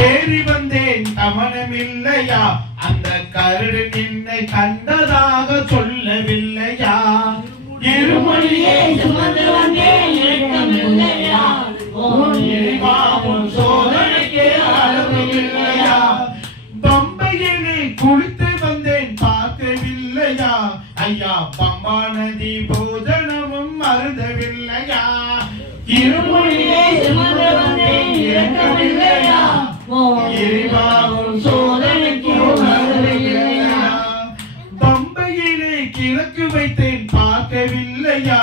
ஏறி வந்தேன் கவனமில்லையா அந்த கரடு நின்னை கண்டதாக சொல்லவில்லையா இருமொழியே சுமந்து வந்தேன் இரக்கமில்லையா உன் சோதனைக்கு அளவில்லையா பம்பையிலே குளித்து வந்தேன் பார்க்கவில்லையா ஐயா பம்பா நதி போதனமும் அருந்தவில்லையா இருமொழியே சுமந்து வந்தேன் இரக்கமில்லையா இறைவா உன் சோதனைக்கு அளவில்லையா பம்பையிலே கிழக்கு வைத்தேன் பார்க்கவில்லையா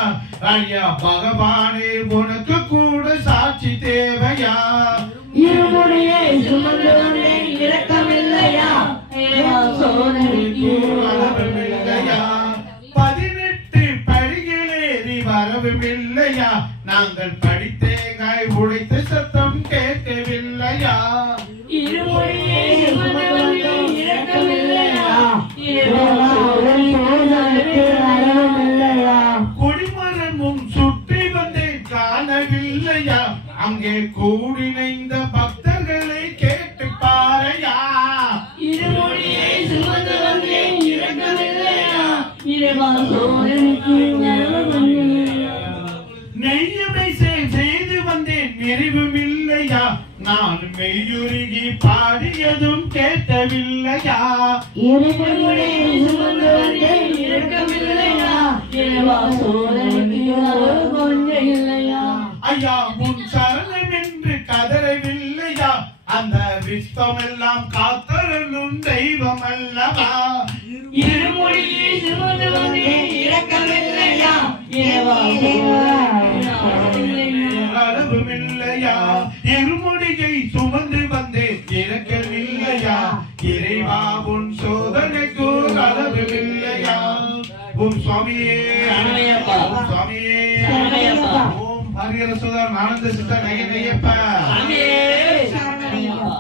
ஐயா பகவானே உனக்கு கூட சாட்சி தேவையா இருமொழியே சுமந்து வந்தேன் இரக்கமில்லையா சோதனைக்கு அளவில்லையா 18 படிகளேறி வரவுமில்லையா நாங்கள் படித்தேங்காய் உடைத்த சத்தம் கேட்கவில்லையா இருமொழியே சுமந்து வந்தேன் இரக்கமில்லையா கொடிமரமும் சுற்றி வந்தேன் காணவில்லையா அங்கே கூடிணைந்த பக்தர்களை கேட்டு பாரையா இருமொழியே சுமந்து வந்தேன் இரக்கமில்லையா இறைவா சோதனைக்கு நெய்யமை செய்து வந்தேன் நிறைவுமில்லையா நான் மெய்யுருகி பாடியதும் கேட்கவில்லையா இருமொழியே சுமந்து வந்தேன் இரக்கமில்லையா இறைவா சோதனைக்கு கொஞ்சம் இல்லையா ஐயா உன் சரணம் என்று கதறவில்லையா அந்த விஸ்வமெல்லாம் காத்தருளும் தெய்வம் அல்லவா இருமொழியே சுமந்து வந்தேன் இரக்கமில்லையா இறைவா அளவுமில்லையா இருமுடியை சுமந்து வந்தேன் இறக்கவில்லையா இறைவா உன் சோதனைக்கு அளவுமில்லையா ஓம் சுவாமியே ஓம் சுவாமியே ஓம் ஹரிஹர சுதன் ஆனந்த சித்த நயனையப்பா சரணமையப்பா